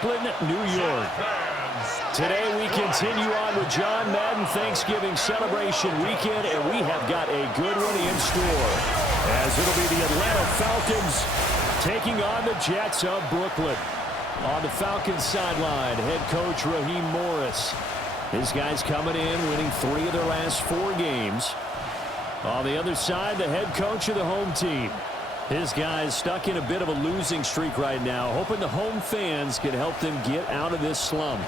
Brooklyn, New York. Today we continue on with John Madden Thanksgiving celebration weekend, and we have got a good one in store, as it'll be the Atlanta Falcons taking on the Jets of Brooklyn. On the Falcons sideline, head coach Raheem Morris. His guys coming in, winning 3 of their last 4 games. On the other side, the head coach of the home team. His guys stuck in a bit of a losing streak right now, hoping the home fans can help them get out of this slump.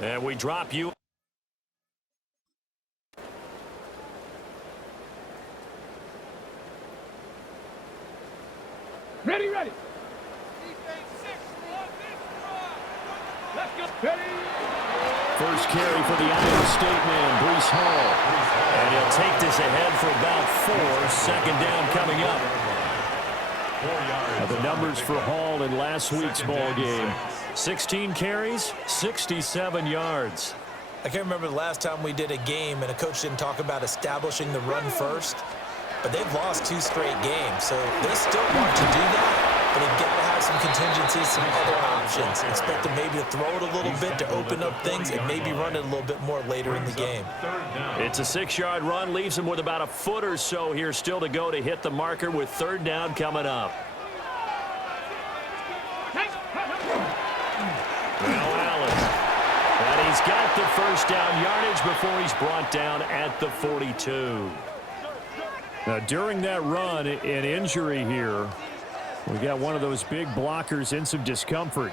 And we drop you. Ready. Let's go. Ready. First carry for the Iowa State man, Breece Hall. And he'll take this ahead for about 4. Second down coming up. The numbers for Hall in last week's ball game. 16 carries, 67 yards. I can't remember the last time we did a game and a coach didn't talk about establishing the run first. But they've lost 2 straight games, so they still want to do that. But they've got to have some contingencies, some other options. Expect them maybe to throw it a little bit to open up things and maybe run it a little bit more later in the game. It's a 6-yard run, leaves them with about a foot or so here still to go to hit the marker with 3rd down coming up. Now Allen. And he's got the first down yardage before he's brought down at the 42. Now, during that run, an injury here. We got one of those big blockers in some discomfort.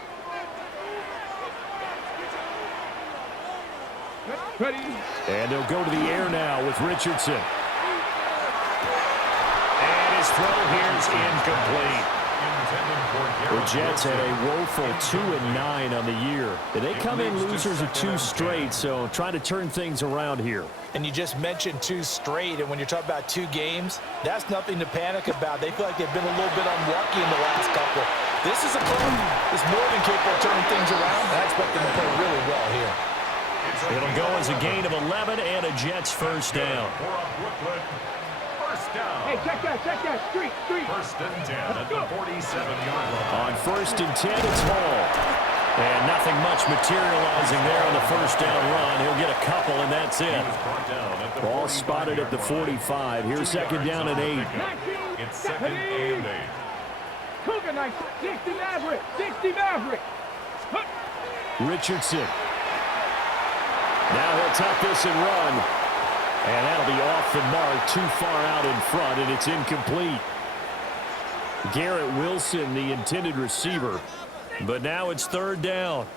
Ready. And they'll go to the air now with Richardson. And his throw here is incomplete. The Jets had a woeful 2-9 on the year. They come in losers of 2 straight, so trying to turn things around here. And you just mentioned 2 straight, and when you're talking about 2 games, that's nothing to panic about. They feel like they've been a little bit unlucky in the last couple. This is a club that's more than capable of turning things around, and I expect them to play really well here. It'll go as a gain of 11 and a Jets first down. Hey, check that. Street. 1st and 10 at the 47-yard line. On 1st and 10, it's Hall. And nothing much materializing there on the first down run. He'll get a couple, and that's it. Ball spotted at the 45. Here's 2nd down and 8. It's 2nd and 8. Cougar night. 60 Maverick. Richardson. Now he'll tuck this and run. And that'll be off the mark, too far out in front, and it's incomplete. Garrett Wilson, the intended receiver. But now it's 3rd down.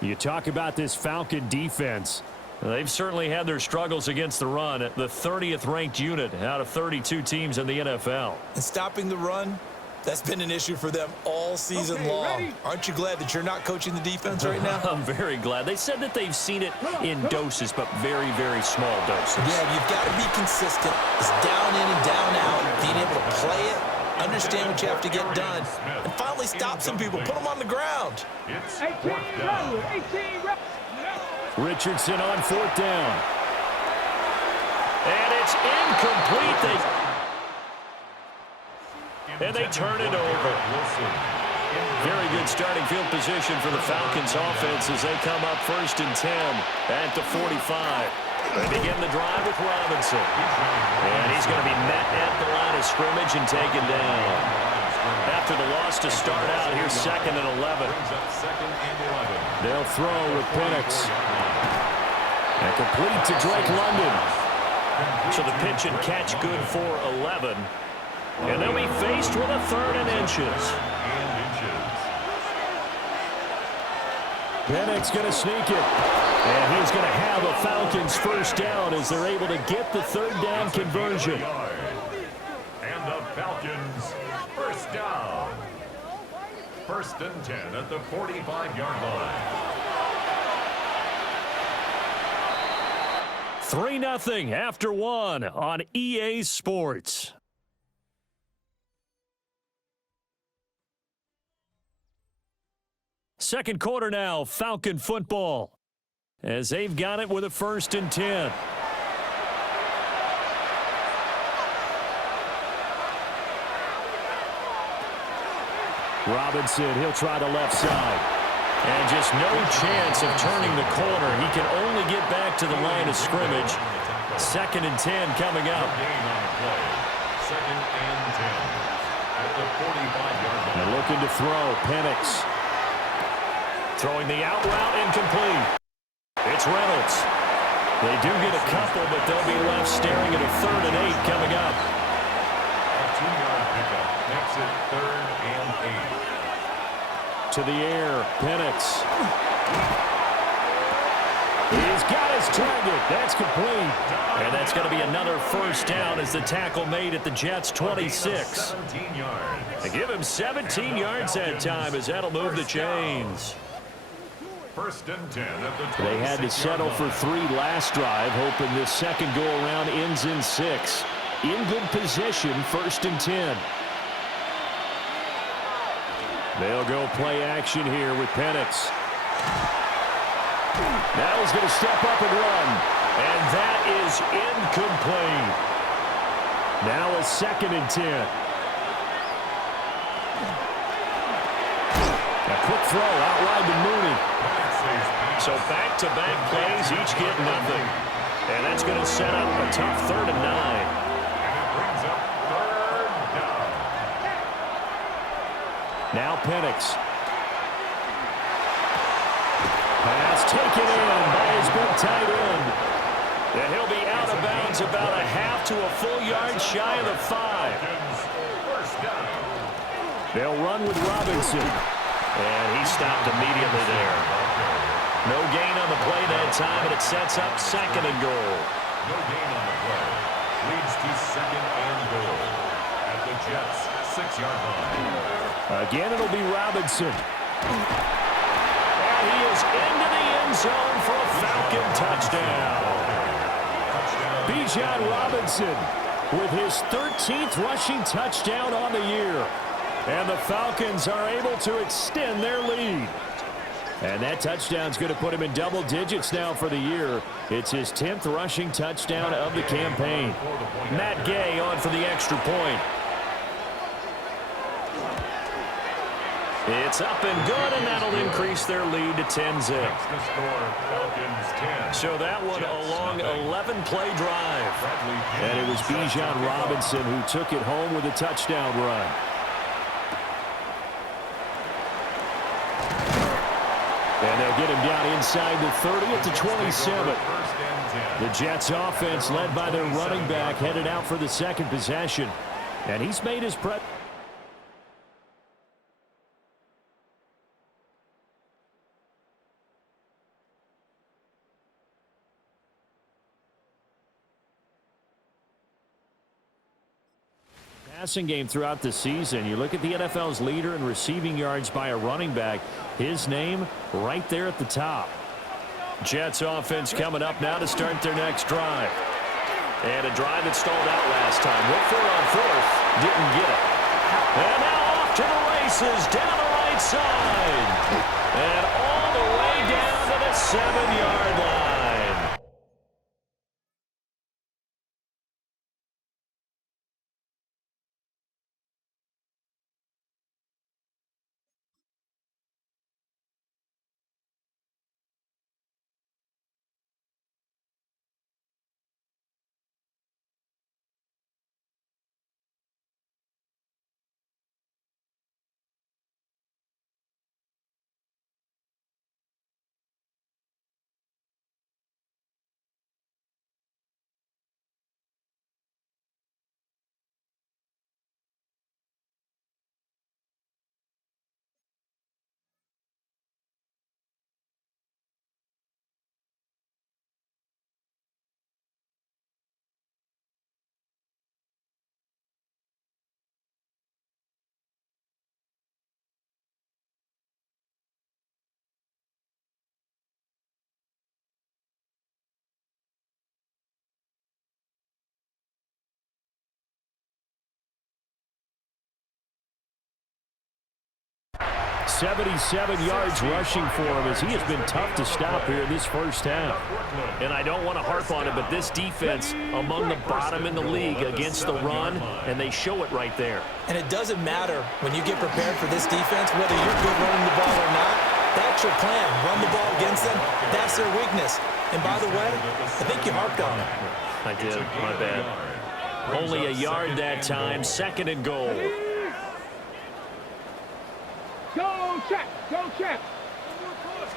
You talk about this Falcon defense. They've certainly had their struggles against the run. The 30th ranked unit out of 32 teams in the NFL. And stopping the run, that's been an issue for them all season long. Ready? Aren't you glad that you're not coaching the defense right now? I'm very glad. They said that they've seen it in doses, but very, very small doses. Yeah, you've got to be consistent. It's down in and down out, being able to play it, understand what you have to get done, and finally stop some people, put them on the ground. It's 18 run. Richardson on 4th down. And it's incomplete. And they turn it over. Very good starting field position for the Falcons offense as they come up 1st and 10 at the 45. They begin the drive with Robinson. And he's going to be met at the line of scrimmage and taken down. After the loss to start out, here's 2nd and 11. They'll throw with Penix. And complete to Drake London. So the pitch and catch good for 11. And they'll be faced with a 3rd and inches. Penix going to sneak it. And he's going to have a Falcons first down as they're able to get the 3rd down conversion. And the Falcons first down. 1st and 10 at the 45-yard line. 3-0 after 1 on EA Sports. Second quarter now, Falcon football. as they've got it with a 1st and 10. Robinson, he'll try the left side. And just no chance of turning the corner. He can only get back to the line of scrimmage. 2nd and 10 coming up. Gain on the play. 2nd and 10 at the 45-yard line. And looking to throw, Penix. Throwing the out route incomplete. It's Reynolds. They do get a couple, but they'll be left staring at a 3rd and 8 coming up. A 2-yard pickup makes it 3rd and 8. To the air, Penix. He's got his target. That's complete. And that's going to be another 1st down as the tackle made at the Jets' 26. 17 yards. They give him 17 yards that time as that'll move the chains. 1st and 10 at the 26-yard They had to settle for 3 last drive, hoping this second go-around ends in 6. In good position, 1st and 10. They'll go play action here with Penix. Now he's going to step up and run. And that is incomplete. Now a 2nd and 10. A quick throw out wide to Mooney. So back-to-back plays, each get nothing. And that's going to set up a tough 3rd and 9. And it brings up 3rd down. Now Penix. Pass taken in by his big tight end. And he'll be out of bounds about a half to a full yard shy of the 5. 1st down. They'll run with Robinson. And he stopped immediately there. No gain on the play that time, and it sets up 2nd and goal. No gain on the play. Leads to 2nd and goal at the Jets' 6-yard line. Again, it'll be Robinson. And he is into the end zone for a Falcon touchdown. Bijan Robinson with his 13th rushing touchdown on the year. And the Falcons are able to extend their lead. And that touchdown's going to put him in double digits now for the year. It's his 10th rushing touchdown of the campaign. Matt Gay on for the extra point. It's up and good, and that'll increase their lead to 10-zip. The score, Falcons 10. So that one a long 11-play drive. And it was Bijan Robinson who took it home with a touchdown run. And they'll get him down inside the 30 at the 27. The Jets offense led by their running back headed out for the 2nd possession. And he's made his passing game throughout the season. You look at the NFL's leader in receiving yards by a running back. His name right there at the top. Jets offense coming up now to start their next drive. And a drive that stalled out last time. Went for it on 4th. Didn't get it. And now off to the races down the right side. And all the way down to the 7-yard line. 77 yards rushing for him as he has been tough to stop here in this first half. And I don't want to harp on it, but this defense among the bottom in the league against the run, and they show it right there. And it doesn't matter when you get prepared for this defense, whether you're good running the ball or not. That's your plan. Run the ball against them. That's their weakness. And by the way, I think you harped on it. I did. My bad. Only a yard that time. 2nd and goal. Go, Chat. Go, Chat.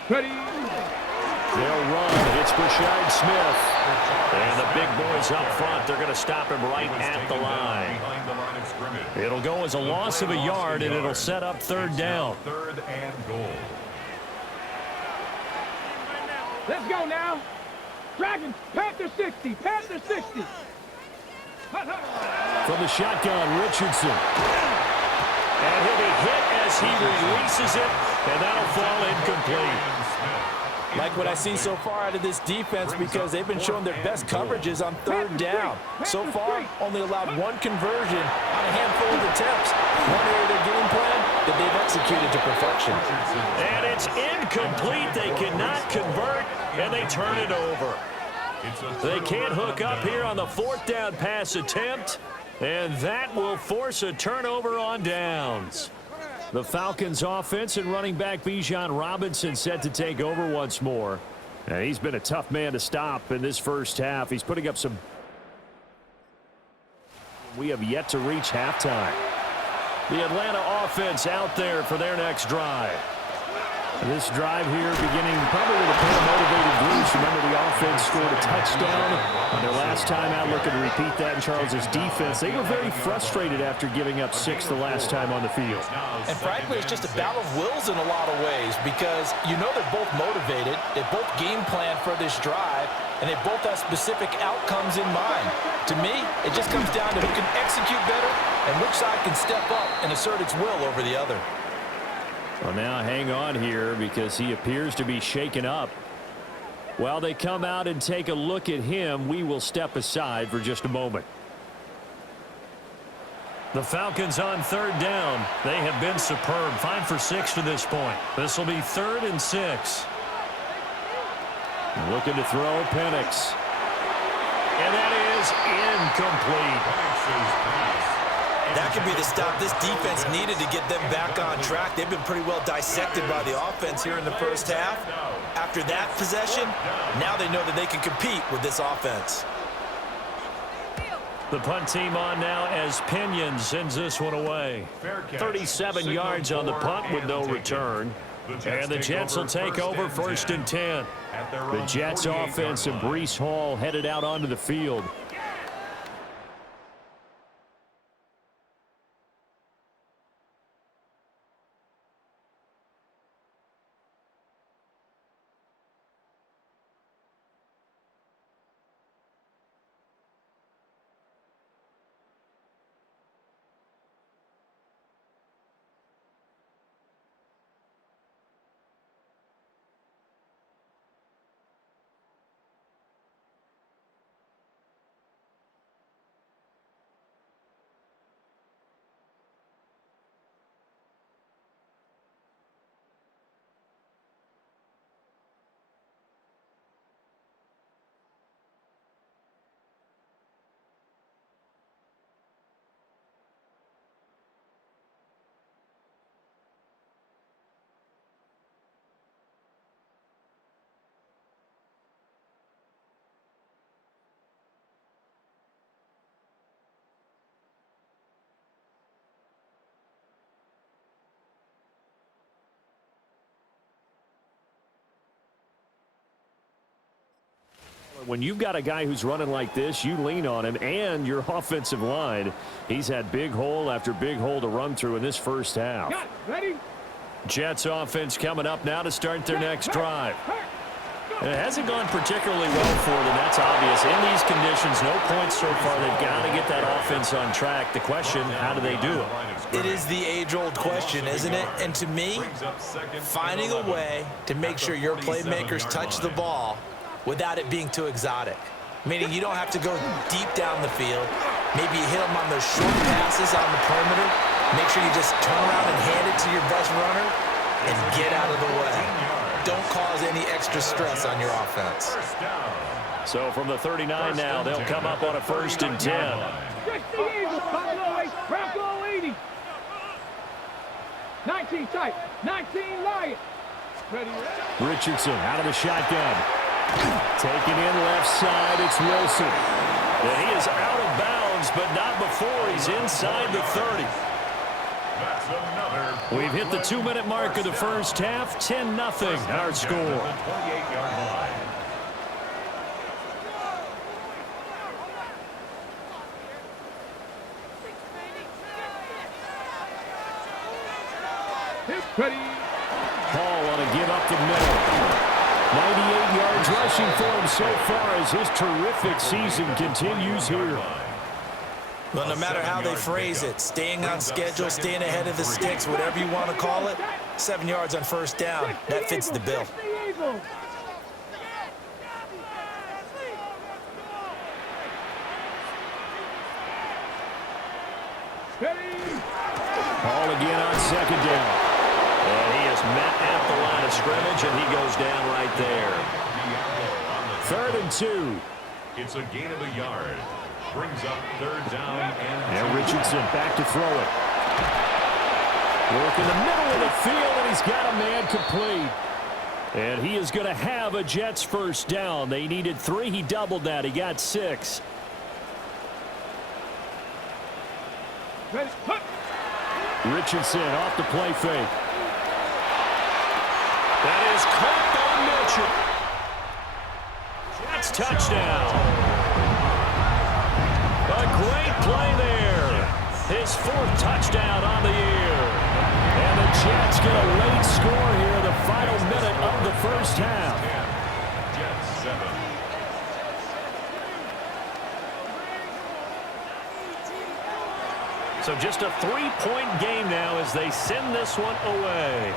Ready. They'll run. It's Brashard Smith. And the big boys up front. They're going to stop him right at the line. It'll go as a loss of a yard, and it'll set up 3rd down. 3rd and goal. Let's go now. Dragons, Panther 60, Panther 60. From the shotgun, Richardson. And he'll be hit as he releases it, and that'll fall incomplete. Like what I see so far out of this defense because they've been showing their best coverages on 3rd down. So far, only allowed 1 conversion on a handful of attempts. One area of their game plan that they've executed to perfection. And it's incomplete. They cannot convert, and they turn it over. They can't hook up here on the 4th down pass attempt, and that will force a turnover on downs. The Falcons offense and running back Bijan Robinson set to take over once more. And he's been a tough man to stop in this first half. He's putting up some... We have yet to reach halftime. The Atlanta offense out there for their next drive. And this drive here beginning probably with a pair of motivated groups. Remember, the offense scored a touchdown on their last time out. Looking to repeat that in Charles's defense. They were very frustrated after giving up 6 the last time on the field. And frankly, it's just a battle of wills in a lot of ways because you know they're both motivated. They both game plan for this drive, and they both have specific outcomes in mind. To me, it just comes down to who can execute better and which side can step up and assert its will over the other. Well, now hang on here because he appears to be shaken up. While they come out and take a look at him, we will step aside for just a moment. The Falcons on 3rd down. They have been superb. 5 for 6 to this point. This will be 3rd and 6. Looking to throw Penix. And that is incomplete. That could be the stop this defense needed to get them back on track. They've been pretty well dissected by the offense here in the first half. After that possession, now they know that they can compete with this offense. The punt team on now as Pinion sends this one away. 37 yards on the punt with no return. And the Jets will take over 1st and 10. The Jets offense and Breece Hall headed out onto the field. When you've got a guy who's running like this, you lean on him and your offensive line. He's had big hole after big hole to run through in this first half. Ready? Jets offense coming up now to start their next drive. And it hasn't gone particularly well for them, that's obvious. In these conditions, no points so far. They've got to get that offense on track. The question, how do they do it? It is the age-old question, isn't it? And to me, finding a way to make sure your playmakers touch the ball without it being too exotic. Meaning you don't have to go deep down the field. Maybe you hit them on those short passes on the perimeter. Make sure you just turn around and hand it to your best runner. and get out of the way. Don't cause any extra stress on your offense. So from the 39 now, they'll come up on a 1st and 10. 60 Eagles, Bronco 80. 19 tight, 19 Lions. Ready. Richardson out of the shotgun. Taken in left side, it's Wilson. And he is out of bounds, but not before he's inside the 30. We've hit the 2-minute mark of the first half, 10-0 our score. Ready. Paul on a give up the middle. 98 yards rushing for him so far as his terrific season continues here. Well, no matter how they phrase it, staying on schedule, staying ahead of the sticks, whatever you want to call it, 7 yards on 1st down, that fits the bill. Paul again on 2nd down. And he is met at the line of scrimmage, and he goes down right there. 3rd and 2. It's a gain of a yard. Brings up 3rd down and Richardson back to throw it. Work in the middle of the field, and he's got a man complete. And he is going to have a Jets 1st down. They needed 3. He doubled that. He got 6. Richardson off the play fake. That is caught by Mitchell. Jets touchdown. A great play there. His 4th touchdown on the year. And the Jets get a late score here, the final minute of the first half. Jets 7. So just a 3-point game now as they send this one away.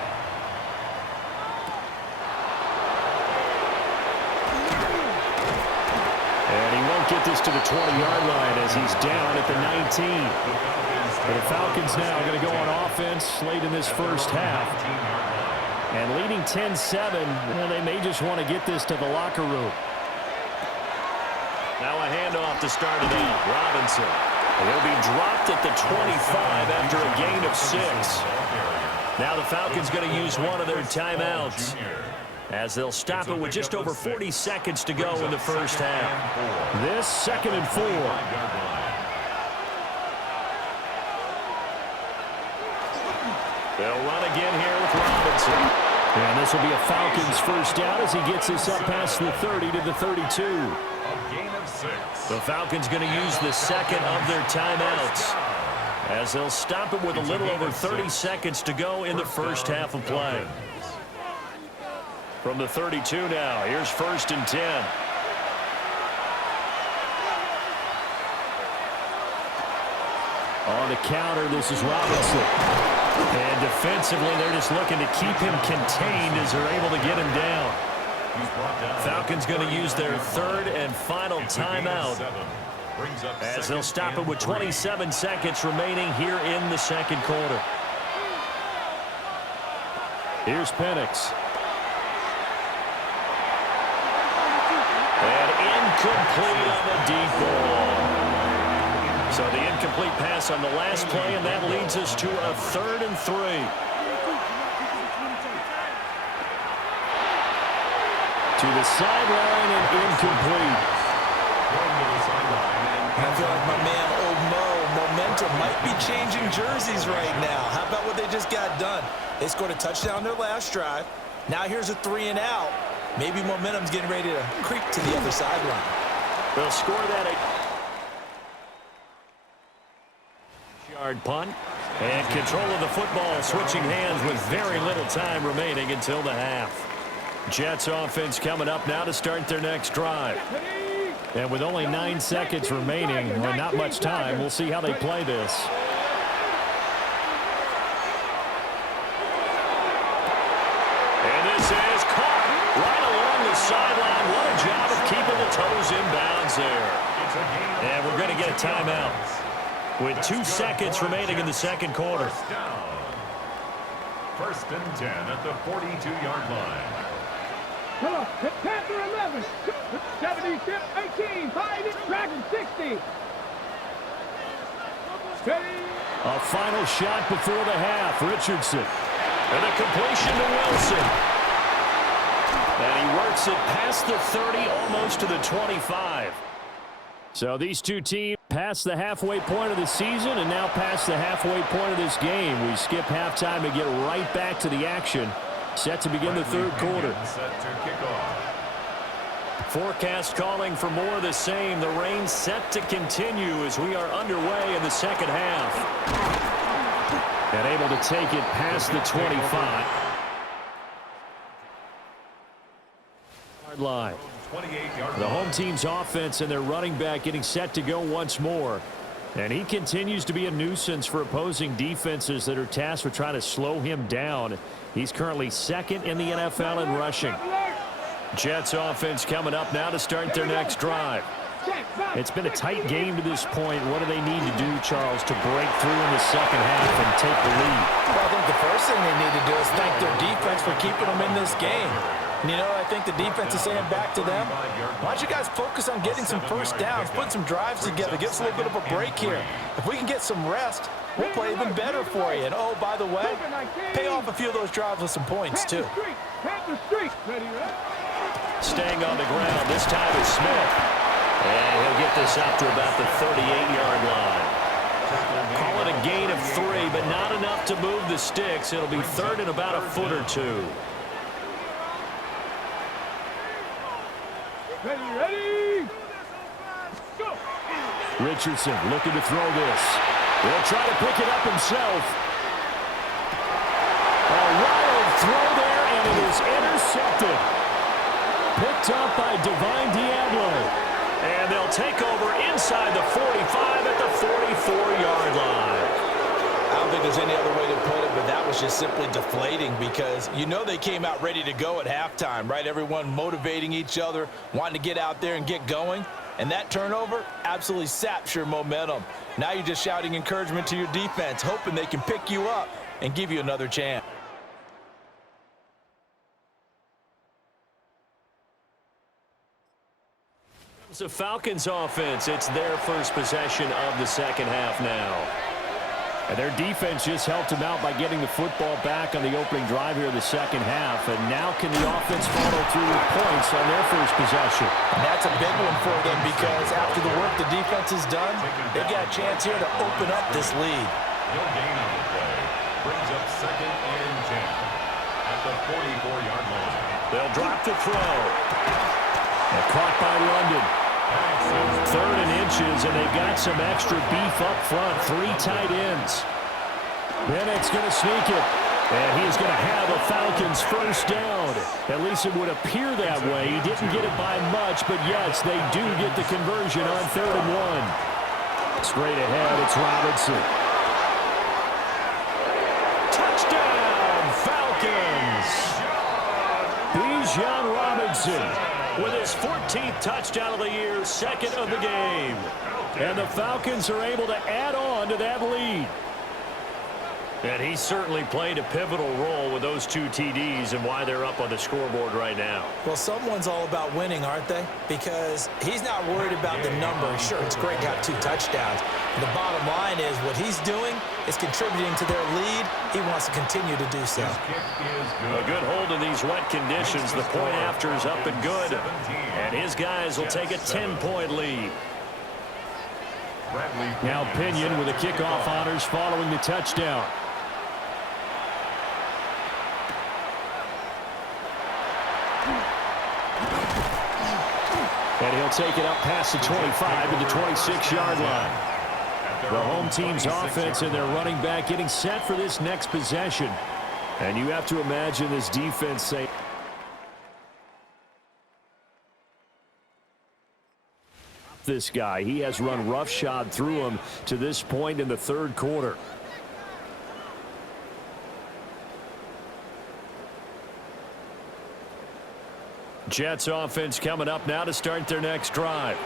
And he won't get this to the 20-yard line as he's down at the 19. But the Falcons now are going to go on offense late in this first half. And leading 10-7, well, they may just want to get this to the locker room. Now a handoff to start it out. Robinson. He'll be dropped at the 25 after a gain of 6. Now the Falcons going to use one of their timeouts as they'll stop it with just over 40 seconds to go in the first half. This 2nd and 4. They'll run again here with Robinson. And this will be a Falcons 1st down as he gets this up past the 30 to the 32. The Falcons going to use the 2nd of their timeouts as they'll stop it with a little over 30 seconds to go in the first half of play. From the 32 now, here's 1st and 10. On the counter, this is Robinson. And defensively, they're just looking to keep him contained as they're able to get him down. Falcons going to use their 3rd and final timeout as they'll stop it with 27 seconds remaining here in the 2nd quarter. Here's Penix. And incomplete on the deep ball. So the incomplete pass on the last play, and that leads us to a 3rd and 3. To the sideline and incomplete. I feel like my man, Old Mo, momentum might be changing jerseys right now. How about what they just got done? They scored a touchdown their last drive. Now here's a 3 and out. Maybe momentum's getting ready to creep to the other sideline. They'll score that 8-yard punt. And control of the football switching hands with very little time remaining until the half. Jets offense coming up now to start their next drive. And with only 9 seconds remaining, or not much time, we'll see how they play this. And this is caught right along the sideline. What a job of keeping the toes in bounds there. And we're going to get a timeout with 2 seconds remaining in the 2nd quarter. First and 10 at the 42-yard line. Come on, Panther 11, 76, 18, 5, Dragon 60. Ready? A final shot before the half. Richardson. And a completion to Wilson. And he works it past the 30, almost to the 25. So these two teams past the halfway point of the season and now past the halfway point of this game. We skip halftime and get right back to the action. Set to begin the third quarter. Set to kick off. Forecast calling for more of the same. The rain set to continue as we are underway in the second half. And able to take it past the 25. Line. The home team's offense and their running back getting set to go once more. And he continues to be a nuisance for opposing defenses that are tasked with trying to slow him down. He's currently second in the NFL in rushing. Jets offense coming up now to start their next drive. It's been a tight game to this point. What do they need to do, Charles, to break through in the second half and take the lead? Well, I think the first thing they need to do is thank their defense for keeping them in this game. And, you know, I think the defense is saying back to them, why don't you guys focus on getting some first downs, put some drives together, give us a little bit of a break here. If we can get some rest, we'll play even better for you. And, oh, by the way, pay off a few of those drives with some points, too. Staying on the ground, this time it's Smith. And he'll get this up to about the 38-yard line. Call it a gain of 3, but not enough to move the sticks. It'll be third and about a foot or two. Ready? Go! Richardson looking to throw this. He'll try to pick it up himself. A wild throw there, and it is intercepted. Picked up by Divine Diablo. And they'll take over inside the 45 at the 44-yard line. I don't think there's any other way to put it, but that was just simply deflating because you know they came out ready to go at halftime, right? Everyone motivating each other, wanting to get out there and get going. And that turnover absolutely saps your momentum. Now you're just shouting encouragement to your defense, hoping they can pick you up and give you another chance. The Falcons offense, it's their first possession of the second half now. And their defense just helped them out by getting the football back on the opening drive here in the second half. And now can the offense follow through with points on their first possession? And that's a big one for them because after the work the defense has done, they've got a chance here to open up this lead. No gain on the play. Brings up second and 10 at the 44-yard line. They'll drop to throw. And caught by London. Third and inches, and they've got some extra beef up front. 3 tight ends. Bennett's going to sneak it. And he's going to have a Falcons first down. At least it would appear that way. He didn't get it by much, but yes, they do get the conversion on 3rd and 1. Straight ahead, it's Robinson. Touchdown, Falcons! Bijan Robinson with his 14th touchdown of the year, second of the game. And the Falcons are able to add on to that lead. And he certainly played a pivotal role with those 2 TDs and why they're up on the scoreboard right now. Well, someone's all about winning, aren't they? Because he's not worried about the number. Sure, it's great to have 2 touchdowns. The bottom line is what he's doing is contributing to their lead. He wants to continue to do so. A good hold in these wet conditions. The point after is up and good. And his guys will take a 10-point lead. Now Pinion with the kickoff honors following the touchdown. And he'll take it up past the 25 to the 26-yard line. The home team's offense and their running back getting set for this next possession. And you have to imagine this defense saying, this guy, he has run roughshod through him to this point in the third quarter. Jets offense coming up now to start their next drive.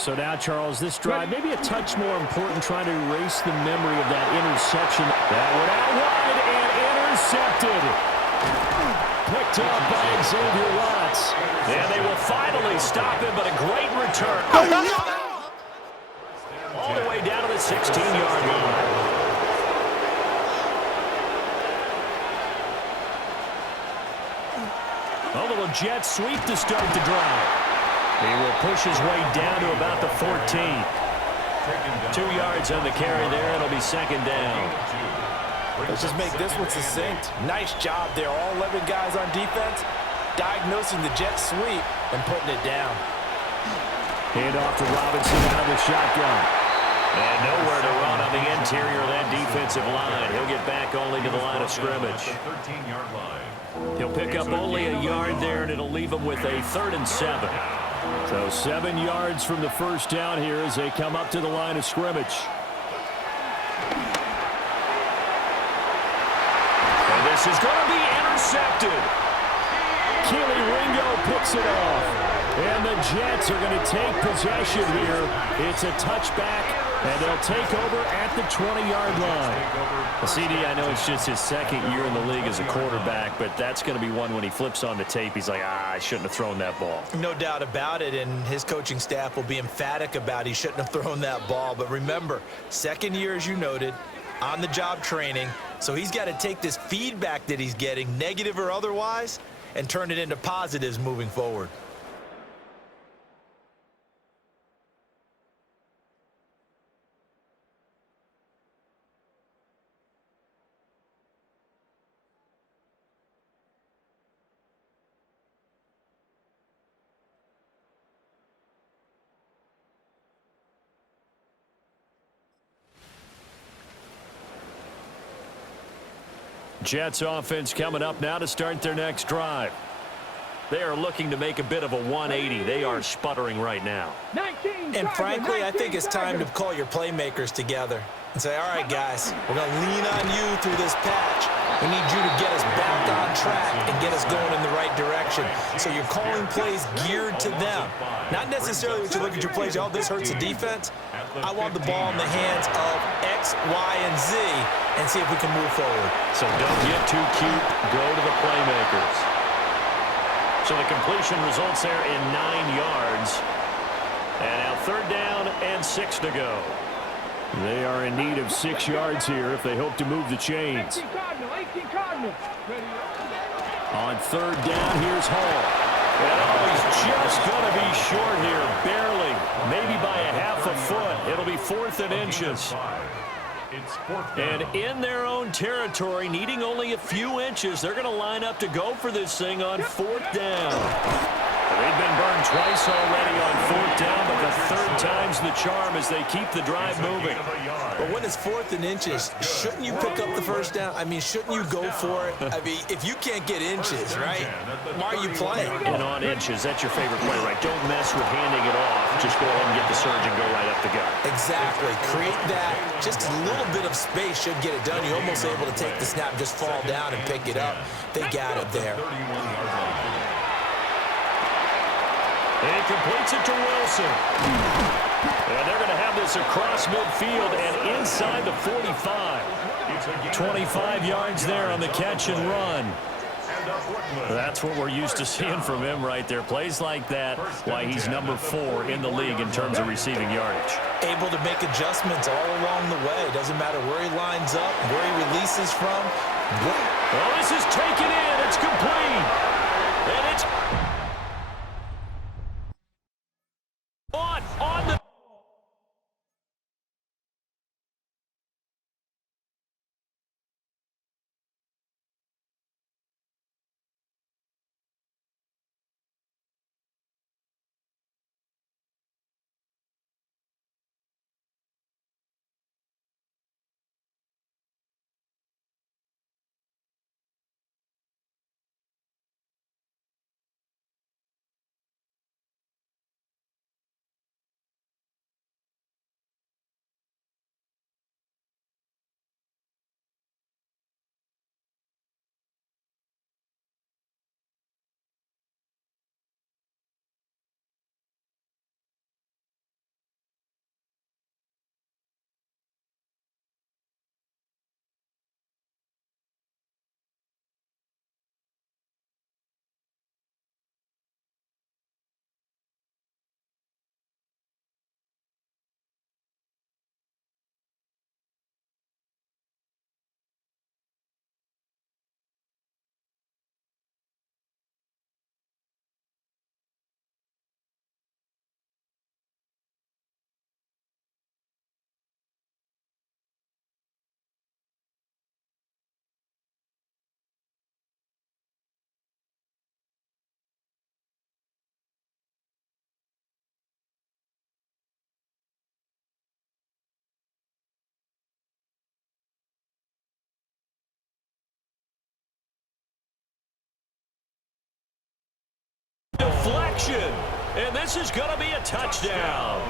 So now, Charles, this drive maybe a touch more important, trying to erase the memory of that interception. That went out wide and intercepted. Picked up by Xavier Watts. And they will finally stop him, but a great return. All the way down to the 16-yard line. A little jet sweep to start the drive. He will push his way down to about the 14. 2 yards on the carry there. It'll be second down. Let's just make this one succinct. Nice job there. All 11 guys on defense diagnosing the jet sweep and putting it down. Hand off to Robinson out of the shotgun. And nowhere to run on the interior of that defensive line. He'll get back only to the line of scrimmage. He'll pick up only a yard there, and it'll leave him with a 3rd and 7. So 7 yards from the first down here as they come up to the line of scrimmage. And this is going to be intercepted. Keely Ringo picks it off. And the Jets are going to take possession here. It's a touchback, and they'll take over at the 20-yard line. CD, I know it's just his second year in the league as a quarterback, but that's going to be one when he flips on the tape. He's like, I shouldn't have thrown that ball. No doubt about it, and his coaching staff will be emphatic about he shouldn't have thrown that ball. But remember, second year, as you noted, on-the-job training, so he's got to take this feedback that he's getting, negative or otherwise, and turn it into positives moving forward. Jets offense coming up now to start their next drive. They are looking to make a bit of a 180. They are sputtering right now. And frankly, I think it's time to call your playmakers together and say, all right, guys, we're going to lean on you through this patch. We need you to get us back on track and get us going in the right direction. So you're calling plays geared to them. Not necessarily when you look at your plays, oh, this hurts the defense. I want the ball in the hands of X, Y, and Z and see if we can move forward. So don't get too cute. Go to the playmakers. So the completion results there in 9 yards. And now 3rd down and 6 to go. They are in need of 6 yards here if they hope to move the chains. On 3rd down, here's Hall. And he's just going to be short here, barely, maybe by a half a foot. It'll be 4th and inches. And in their own territory, needing only a few inches, they're going to line up to go for this thing on 4th down. They've been burned twice already on 4th down, but the 3rd time's the charm as they keep the drive moving. But when it's 4th and inches, shouldn't you pick up the first down? I mean, shouldn't you go for it? I mean, if you can't get inches, right, why are you playing? And on inches, that's your favorite play, right? Don't mess with handing it off. Just go ahead and get the surge and go right up the gut. Exactly. Create that. Just a little bit of space should get it done. You're almost able to take the snap, just fall down and pick it up. They got it there. And he completes it to Wilson. And they're going to have this across midfield and inside the 45. 25 yards there on the catch and run. That's what we're used to seeing from him right there. Plays like that, why he's number 4 in the league in terms of receiving yardage. Able to make adjustments all along the way. Doesn't matter where he lines up, where he releases from. Well, this is taken in. It's complete. And it's action. And this is going to be a touchdown.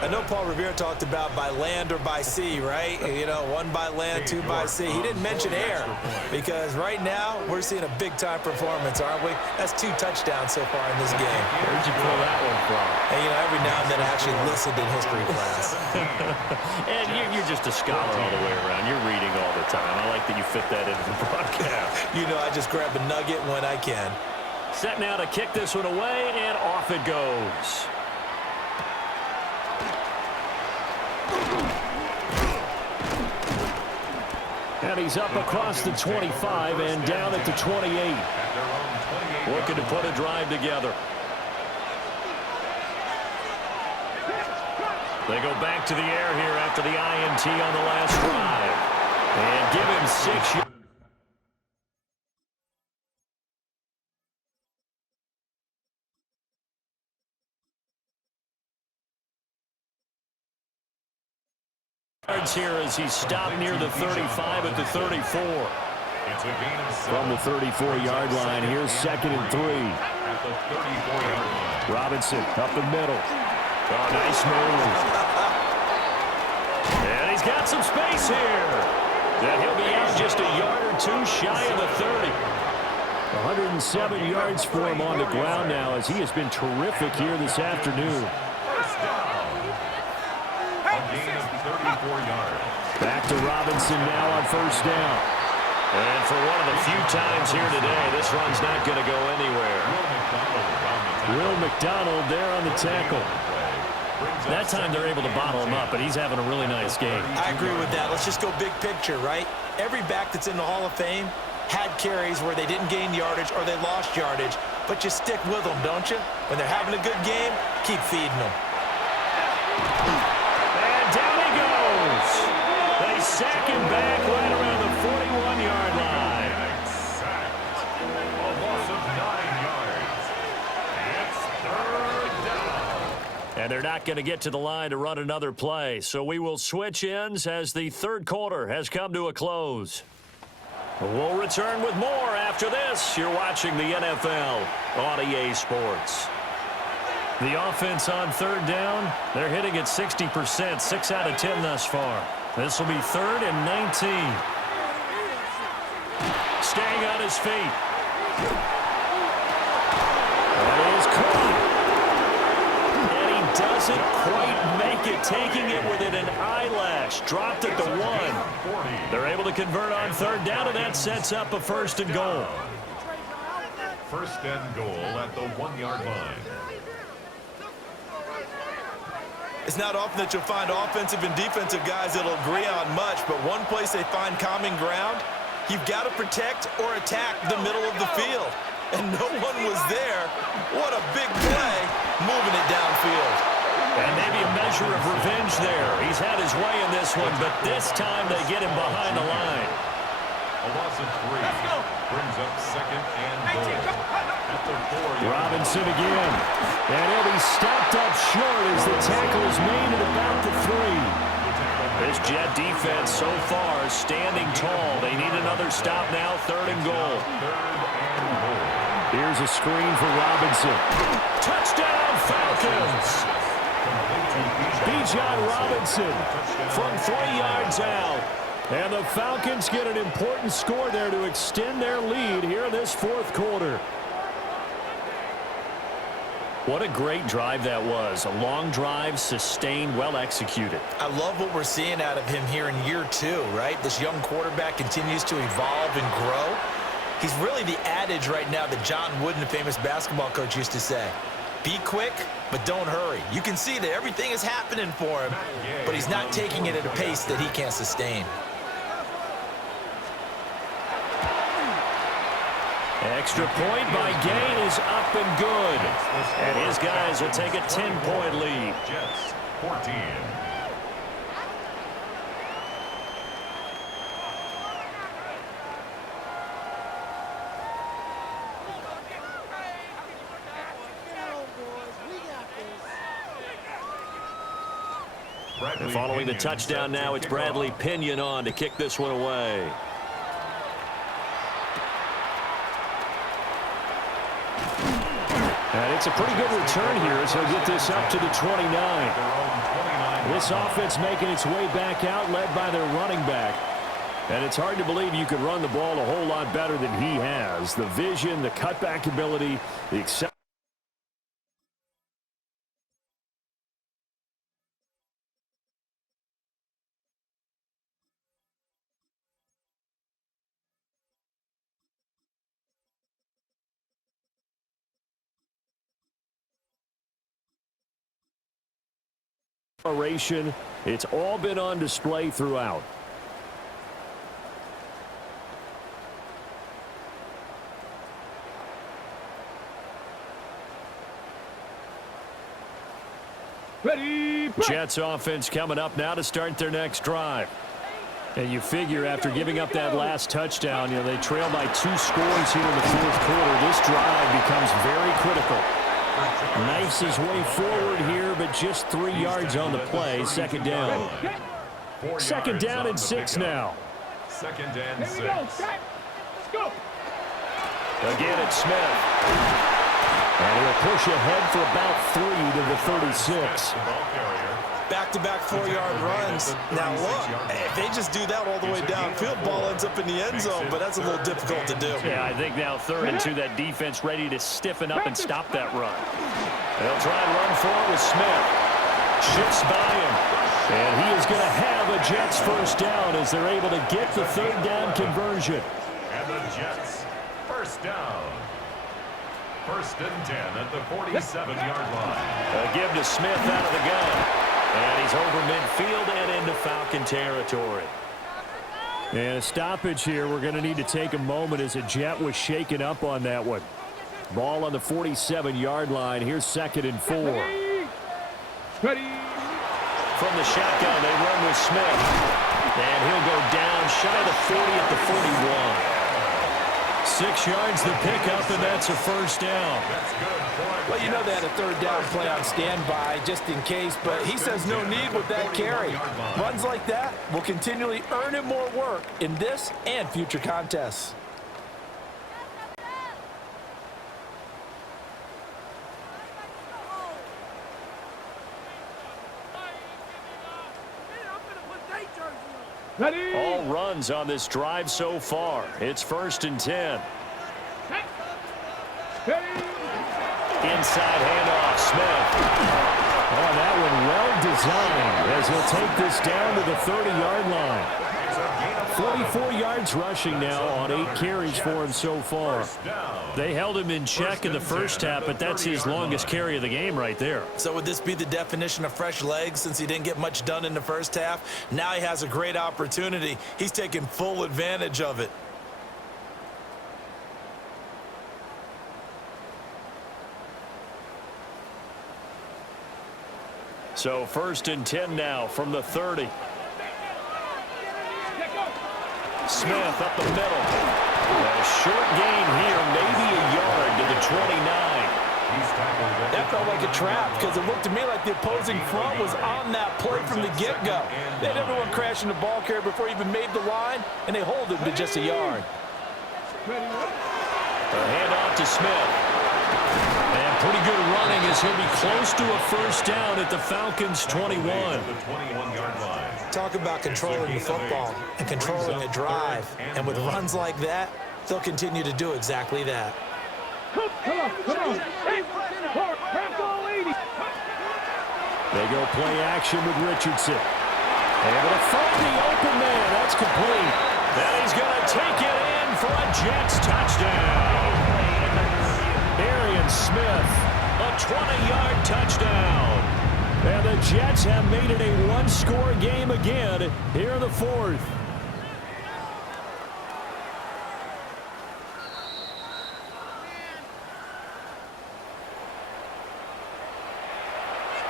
I know Paul Revere talked about by land or by sea, right? You know, one by land, two by sea. He didn't mention air because right now we're seeing a big-time performance, aren't we? That's 2 touchdowns so far in this game. Where'd you pull that one from? And, you know, every now and then I actually listened in history class. And you're just a scholar all the way around. You're reading all the time. I like that you fit that into the broadcast. You know, I just grab a nugget when I can. Set now to kick this one away, and off it goes. And he's up across the 25 and down at the 28. Looking to put a drive together. They go back to the air here after the INT on the last drive. And give him 6 yards. Here as he stopped near the 35 at the 34. From the 34-yard line, here's 2nd and 3. Robinson up the middle. Oh, nice move. And he's got some space here. Then he'll be out just a yard or 2 shy of the 30. 107 yards for him on the ground now as he has been terrific here this afternoon. Back to Robinson now on 1st down. And for one of the few times here today, this run's not going to go anywhere. Will McDonald there on the tackle. That time they're able to bottle him up, but he's having a really nice game. I agree with that. Let's just go big picture, right? Every back that's in the Hall of Fame had carries where they didn't gain yardage or they lost yardage, but you stick with them, don't you? When they're having a good game, keep feeding them. Down he goes. They sack him back right around the 41-yard line. A loss of 9 yards. It's 3rd down. And they're not going to get to the line to run another play. So we will switch ends as the 3rd quarter has come to a close. We'll return with more after this. You're watching the NFL on EA Sports. The offense on 3rd down, they're hitting at 60%, 6 out of 10 thus far. This will be 3rd and 19. Staying on his feet. That is caught. And he doesn't quite make it, taking it within an eyelash. Dropped at the 1. They're able to convert on 3rd down, and that sets up a 1st and goal. 1st and goal at the 1-yard line. It's not often that you'll find offensive and defensive guys that'll agree on much, but one place they find common ground, you've got to protect or attack the middle of the field. And no one was there. What a big play, moving it downfield. And maybe a measure of revenge there. He's had his way in this one, but this time they get him behind the line. A loss of 3 brings up 2nd and goal. Robinson again. And he'll be stopped up short as the tackle is made at about the 3. This Jet defense so far standing tall. They need another stop now, 3rd and goal. Here's a screen for Robinson. Touchdown Falcons! Bijan Robinson from 3 yards out. And the Falcons get an important score there to extend their lead here in this 4th quarter. What a great drive that was. A long drive, sustained, well executed. I love what we're seeing out of him here in year 2, right? This young quarterback continues to evolve and grow. He's really the adage right now that John Wooden, the famous basketball coach, used to say. Be quick, but don't hurry. You can see that everything is happening for him, but he's not taking it at a pace that he can't sustain. Extra point by Gain is up and good. And his guys will take a 10-point lead. Jets, 14. And following the touchdown now, it's Bradley Pinion on to kick this one away. And it's a pretty good return here as he'll get this up to the 29. This offense making its way back out, led by their running back. And it's hard to believe you could run the ball a whole lot better than he has. The vision, the cutback ability, the acceleration. It's all been on display throughout. Ready, Jets offense coming up now to start their next drive. And you figure after giving up that last touchdown, they trail by 2 scores here in the fourth quarter. This drive becomes very critical. Knifes his way forward here, but just 3 yards on the play. Second down. Second down and 6 now. Second and 6. Let's go. Again, it's Smith. And he'll push ahead for about 3 to the 36. Back-to-back 4-yard runs. Now look, if they just do that all the way downfield, ball ends up in the end zone, but that's a little difficult to do. Yeah, I think now 3rd and 2, that defense ready to stiffen up and stop that run. They'll try and run forward with Smith. Shifts by him. And he is going to have a Jets first down as they're able to get the 3rd down conversion. And the Jets first down. First and 10 at the 47-yard line. A give to Smith out of the gun. And he's over midfield and into Falcon territory. And a stoppage here. We're going to need to take a moment as a Jet was shaken up on that one. Ball on the 47-yard line. Here's 2nd and 4. Ready. From the shotgun, they run with Smith. And he'll go down shy of the 40 at the 41. 6 yards the pickup, and that's a first down. Well, you know they had a 3rd down play on standby just in case, but he says no need with that carry. Runs like that will continually earn him more work in this and future contests. Ready. All runs on this drive so far. It's 1st and 10. Ready. Inside handoff, Smith. Oh, that one well designed as he'll take this down to the 30-yard line. 44 yards rushing now on 8 carries for him so far. They held him in check in the first half, but that's his longest carry of the game right there. So would this be the definition of fresh legs since he didn't get much done in the first half? Now he has a great opportunity. He's taking full advantage of it. So 1st and 10 now from the 30. Smith up the middle. A short gain here, maybe a yard to the 29. That felt like a trap because it looked to me like the opposing front was on that play from the get-go. They had everyone crashing the ball carrier before he even made the line, and they hold him to just a yard. A handoff to Smith. And pretty good running as he'll be close to a first down at the Falcons' 21. Talk about controlling the football and controlling a drive. And with runs like that, they'll continue to do exactly that. Come on. They go play action with Richardson. Able to find the open man. That's complete. Then he's going to take it in for a Jets touchdown. Arian Smith, a 20-yard touchdown. And the Jets have made it a one-score game again here in the fourth.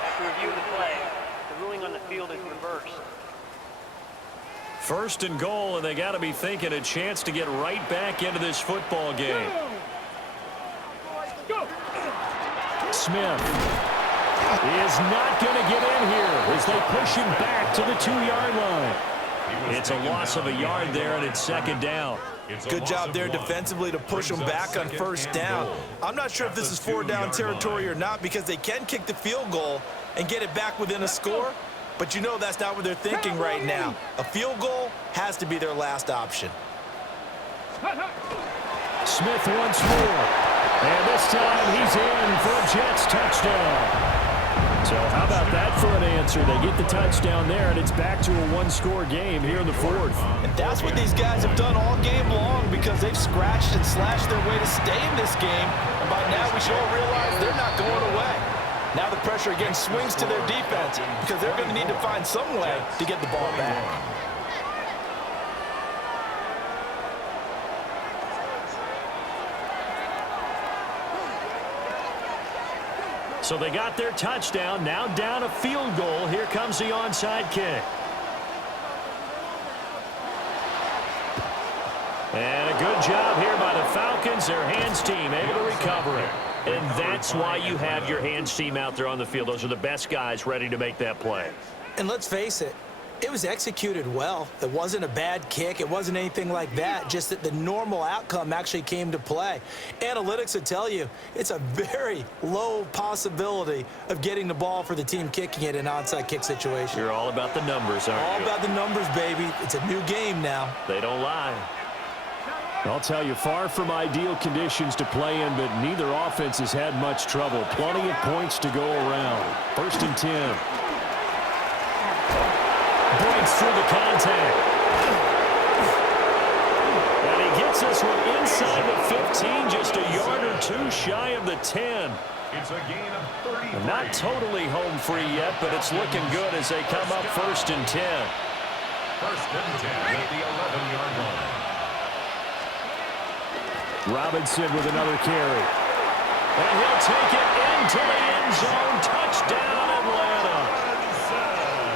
After reviewing the play, the ruling on the field is reversed. First and goal, and they got to be thinking a chance to get right back into this football game. Go. Smith is not going to get in here as they push him back to the 2-yard line. It's a loss of a yard there, and it's second down. Good job there defensively to push them back on first down. I'm not sure if this is 4-down territory or not because they can kick the field goal and get it back within a score, but you know that's not what they're thinking right now. A field goal has to be their last option. Smith once more. And this time he's in for a Jets touchdown. So how about that for an answer? They get the touchdown there, and it's back to a one-score game here in the fourth. And that's what these guys have done all game long because they've scratched and slashed their way to stay in this game. And by now we should all realize they're not going away. Now the pressure again swings to their defense because they're going to need to find some way to get the ball back. So they got their touchdown, now down a field goal. Here comes the onside kick. And a good job here by the Falcons, their hands team, able to recover it. And that's why you have your hands team out there on the field. Those are the best guys ready to make that play. And let's face it, it was executed well. It wasn't a bad kick. It wasn't anything like that, just that the normal outcome actually came to play. Analytics would tell you it's a very low possibility of getting the ball for the team kicking it in an onside kick situation. You're all about the numbers, aren't you? All about the numbers, baby. It's a new game now. They don't lie. I'll tell you, far from ideal conditions to play in, but neither offense has had much trouble. Plenty of points to go around. 1st and 10. Breaks through the contact. And he gets this one inside the 15, just a yard or two shy of the 10. It's a gain of 30. Not totally home free yet, but it's looking good as they come up 1st and 10. 1st and 10 at the 11-yard line. Robinson with another carry. And he'll take it into the end zone. Touchdown, Atlanta.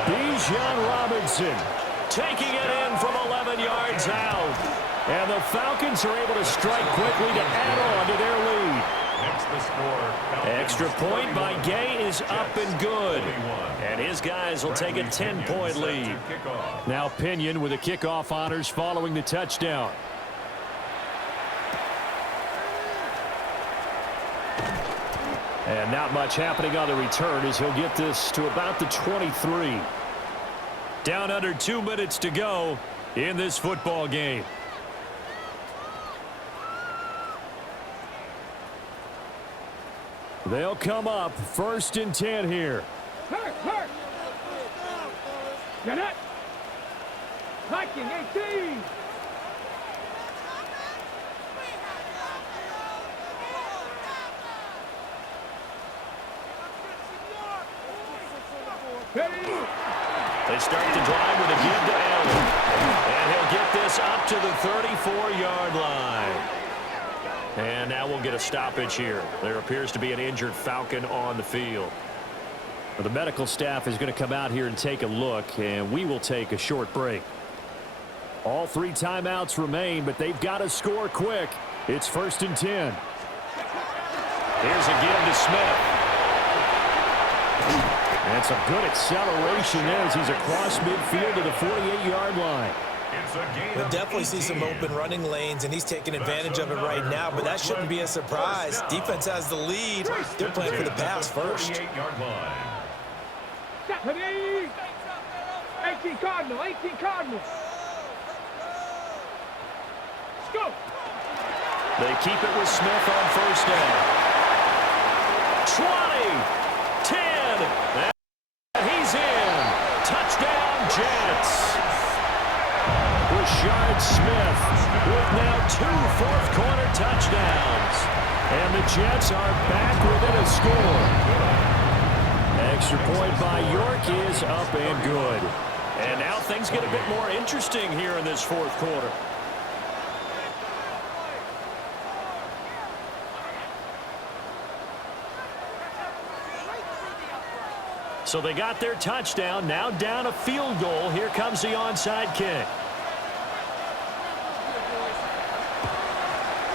Bijan Robinson taking it in from 11 yards out. And the Falcons are able to strike quickly to add on to their lead. Next the score. Falcons Extra point by Gay is up and good. And his guys will take a 10-point lead. Now Pinion with the kickoff honors following the touchdown. And not much happening on the return as he'll get this to about the 23. Down under 2 minutes to go in this football game. They'll come up 1st and 10 here. Hurt. Get it. Viking 18. They start the drive with a give to Allen. And he'll get this up to the 34-yard line. And now we'll get a stoppage here. There appears to be an injured Falcon on the field. Well, the medical staff is going to come out here and take a look, and we will take a short break. All 3 timeouts remain, but they've got to score quick. It's 1st and 10. Here's a give to Smith. And some good acceleration there as he's across midfield to the 48-yard line. We'll definitely see some open running lanes, and he's taking advantage of it right now, but that shouldn't be a surprise. Defense has the lead. They're playing for the pass first. 18 Cardinal. Let's go. They keep it with Smith on 1st down. 20, 10, and he's in. Touchdown, Jets. Rashard Smith with now 2 fourth-quarter touchdowns. And the Jets are back within a score. Extra point by York is up and good. And now things get a bit more interesting here in this 4th quarter. So they got their touchdown, now down a field goal. Here comes the onside kick.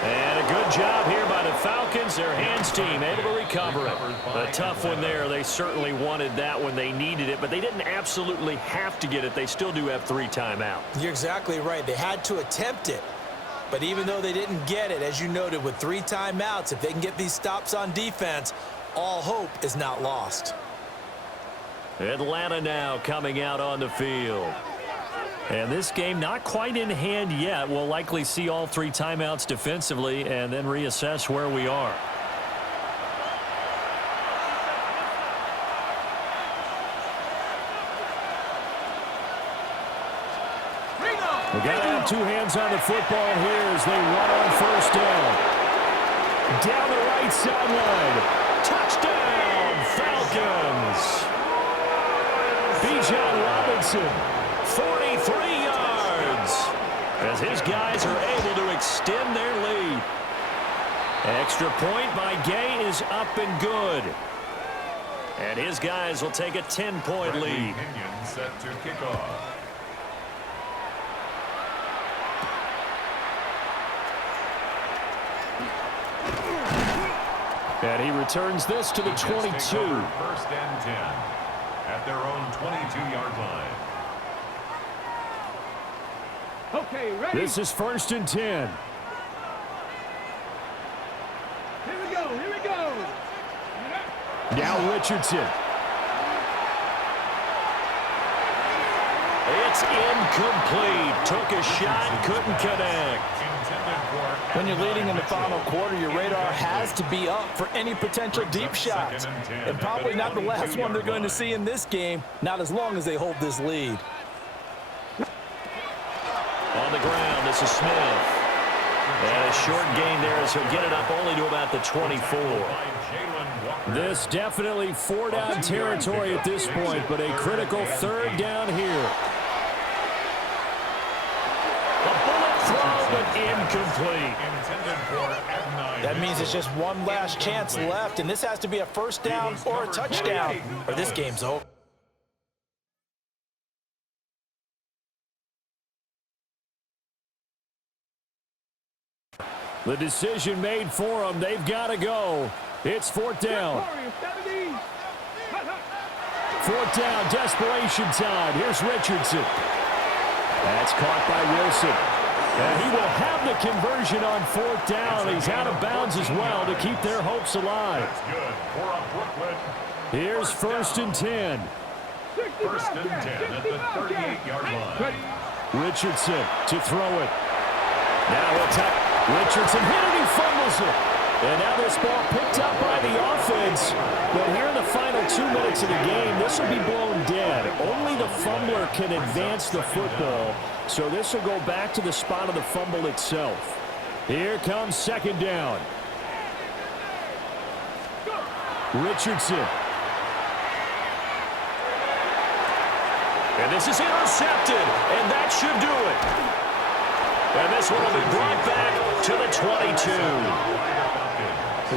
And a good job here by the Falcons, their hands team, able to recover it. A tough one there. They certainly wanted that when they needed it, but they didn't absolutely have to get it. They still do have 3 timeouts. You're exactly right. They had to attempt it. But even though they didn't get it, as you noted, with 3 timeouts, if they can get these stops on defense, all hope is not lost. Atlanta now coming out on the field. And this game not quite in hand yet. We'll likely see all 3 timeouts defensively and then reassess where we are. We got to have 2 hands on the football here as they run on first down. Down the right sideline. Touchdown, Falcons. Bijan Robinson, 43 yards, as his guys are able to extend their lead. Extra point by Gay is up and good. And his guys will take a 10-point lead. Set to kick off. And he returns this to the 22. First and 10 at their own 22-yard line. Okay, ready? This is 1st and 10. Here we go, here we go. Now Richardson. It's incomplete. Took a shot, couldn't connect. When you're leading in the final quarter, your radar has to be up for any potential deep shots. And probably not the last one they're going to see in this game, not as long as they hold this lead. On the ground, this is Smith. And a short gain there as he'll get it up only to about the 24. This definitely 4-down territory at this point, but a critical 3rd down here. A bullet throw, but incomplete. That means it's just one last chance left, and this has to be a first down or a touchdown, or this game's over. The decision made for them. They've got to go. It's 4th down. 4th down, desperation time. Here's Richardson. That's caught by Wilson. And he will have the conversion on 4th down. He's out of bounds as well to keep their hopes alive. Here's 1st and 10. 1st and 10 at the 38-yard line. Richardson to throw it. Now he'll tap. Richardson hit it, he fumbles it. And now this ball picked up by the offense. But here in the final 2 minutes of the game, this will be blown dead. Only the fumbler can advance the football. So this will go back to the spot of the fumble itself. Here comes 2nd down. Richardson. And this is intercepted. And that should do it. And this one will be brought back to the 22.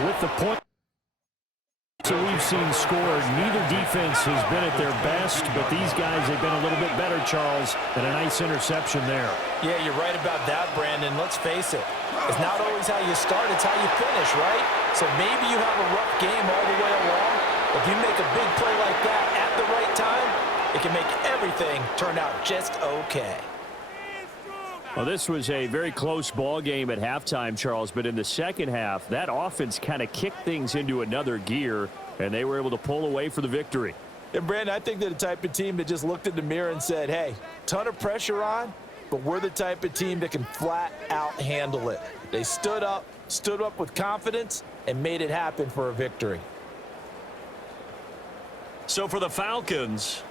With the point we've seen scored, neither defense has been at their best, but these guys have been a little bit better, Charles, and a nice interception there. Yeah, you're right about that, Brandon. Let's face it. It's not always how you start, it's how you finish, right? So maybe you have a rough game all the way along. If you make a big play like that at the right time, it can make everything turn out just okay. Well, this was a very close ball game at halftime, Charles, but in the second half, that offense kind of kicked things into another gear, and they were able to pull away for the victory. And, Brandon, I think they're the type of team that just looked in the mirror and said, hey, ton of pressure on, but we're the type of team that can flat out handle it. They stood up with confidence, and made it happen for a victory. So for the Falcons,